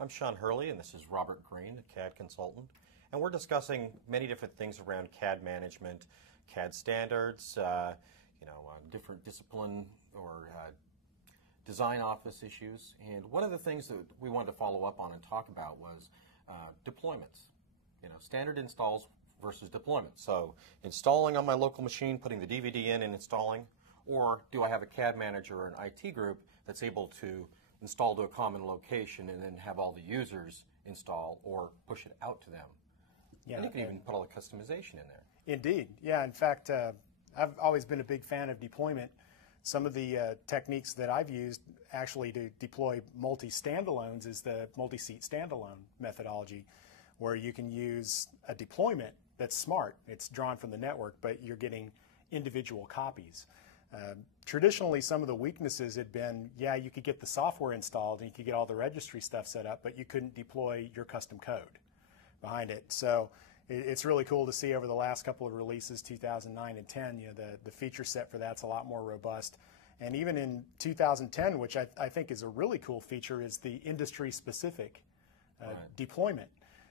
I'm Shaan Hurley, and this is Robert Green, a CAD consultant. And we're discussing many different things around CAD management, CAD standards, different discipline or design office issues. And one of the things that we wanted to follow up on and talk about was deployments. Standard installs versus deployment. So installing on my local machine, putting the DVD in and installing, or do I have a CAD manager or an IT group that's able to install to a common location and then have all the users install or push it out to them? Yeah, and you can even put all the customization in there. Indeed. Yeah, in fact, I've always been a big fan of deployment. Some of the techniques that I've used actually to deploy multi-standalones is the multi-seat standalone methodology, where you can use a deployment that's smart. It's drawn from the network, but you're getting individual copies. Traditionally, some of the weaknesses had been, yeah, you could get the software installed and you could get all the registry stuff set up, but you couldn't deploy your custom code behind it. So it's really cool to see over the last couple of releases, 2009 and 10, the feature set for that's a lot more robust. And even in 2010, which I think is a really cool feature, is the industry-specific deployment.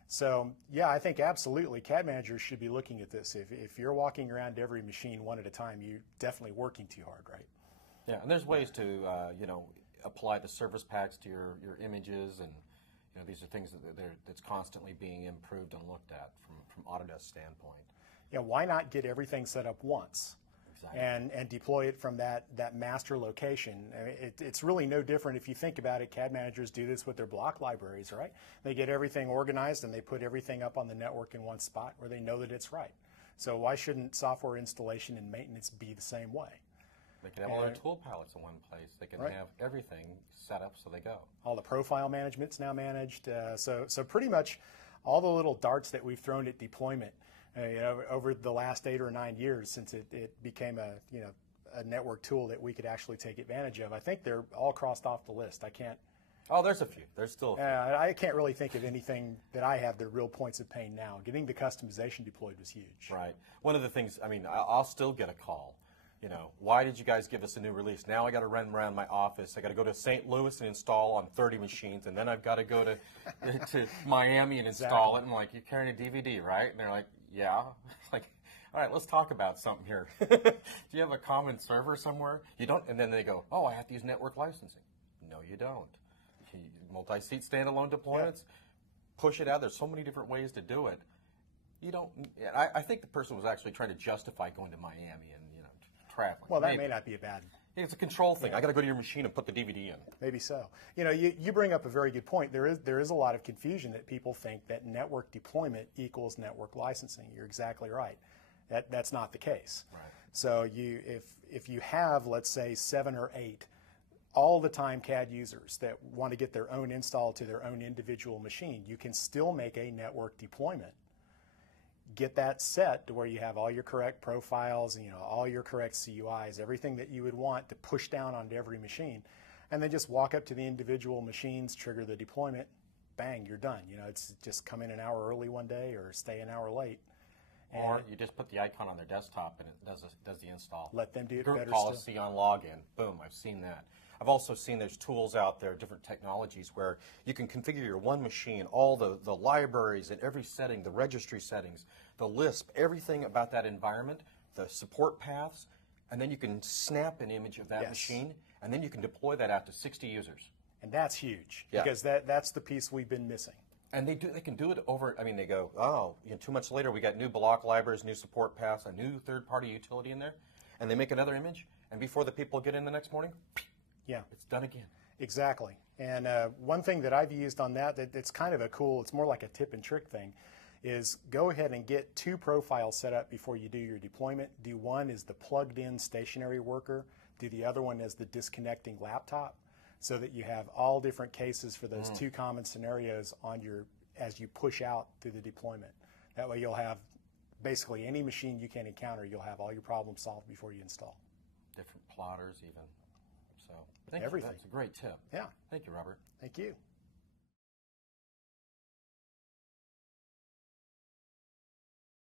So yeah, I think absolutely CAD managers should be looking at this. If you're walking around every machine one at a time, you're definitely working too hard, right? Yeah, and there's ways to apply the service packs to your images, and these are things that's constantly being improved and looked at from Autodesk standpoint. Yeah, why not get everything set up once? Exactly. And deploy it from that master location. It's really no different if you think about it. CAD managers do this with their block libraries, right? They get everything organized and they put everything up on the network in one spot where they know that it's right. So why shouldn't software installation and maintenance be the same way? They can have all their tool palettes in one place. They can have everything set up so they go. All the profile management's now managed. So pretty much all the little darts that we've thrown at deployment over the last 8 or 9 years since it became a network tool that we could actually take advantage of, I think they're all crossed off the list. I can't. Oh, there's a few. There's still a few. I can't really think of anything that I have that are real points of pain now. Getting the customization deployed was huge. Right. One of the things, I'll still get a call. Why did you guys give us a new release? Now I got to run around my office. I got to go to St. Louis and install on 30 machines, and then I've got to go to Miami and install it. And I'm like, you're carrying a DVD, right? And they're like, yeah. Like, all right, let's talk about something here. Do you have a common server somewhere? You don't. And then they go, oh, I have to use network licensing. No, you don't. Multi-seat standalone deployments, push it out. There's so many different ways to do it. You don't. I think the person was actually trying to justify going to Miami and traveling. Well, that may not be a bad. It's a control thing. I got to go to your machine and put the DVD in. Maybe so. You bring up a very good point. There is a lot of confusion that people think that network deployment equals network licensing. You're exactly right. That's not the case. Right. So if you have, let's say, 7 or 8 all the time CAD users that want to get their own install to their own individual machine, you can still make a network deployment. Get that set to where you have all your correct profiles, all your correct CUIs, everything that you would want to push down onto every machine, and then just walk up to the individual machines, trigger the deployment, bang, you're done. It's just come in an hour early one day or stay an hour late. Or you just put the icon on their desktop and it does the install. Let them do it Group better policy still. On login. Boom, I've seen that. I've also seen there's tools out there, different technologies, where you can configure your one machine, all the libraries and every setting, the registry settings, the Lisp, everything about that environment, the support paths, and then you can snap an image of that machine, and then you can deploy that out to 60 users. And that's huge, because that's the piece we've been missing. And they can do it over, they go, oh, 2 months later we got new block libraries, new support paths, a new third-party utility in there, and they make another image, and before the people get in the next morning, it's done again. Exactly. And one thing that I've used on that's kind of it's more like a tip and trick thing, is go ahead and get 2 profiles set up before you do your deployment. Do one as the plugged-in stationary worker, do the other one as the disconnecting laptop, so that you have all different cases for those 2 common scenarios as you push out through the deployment. That way you'll have basically any machine you can encounter, you'll have all your problems solved before you install. Different plotters even. So thank everything. You. That's a great tip. Yeah. Thank you, Robert. Thank you.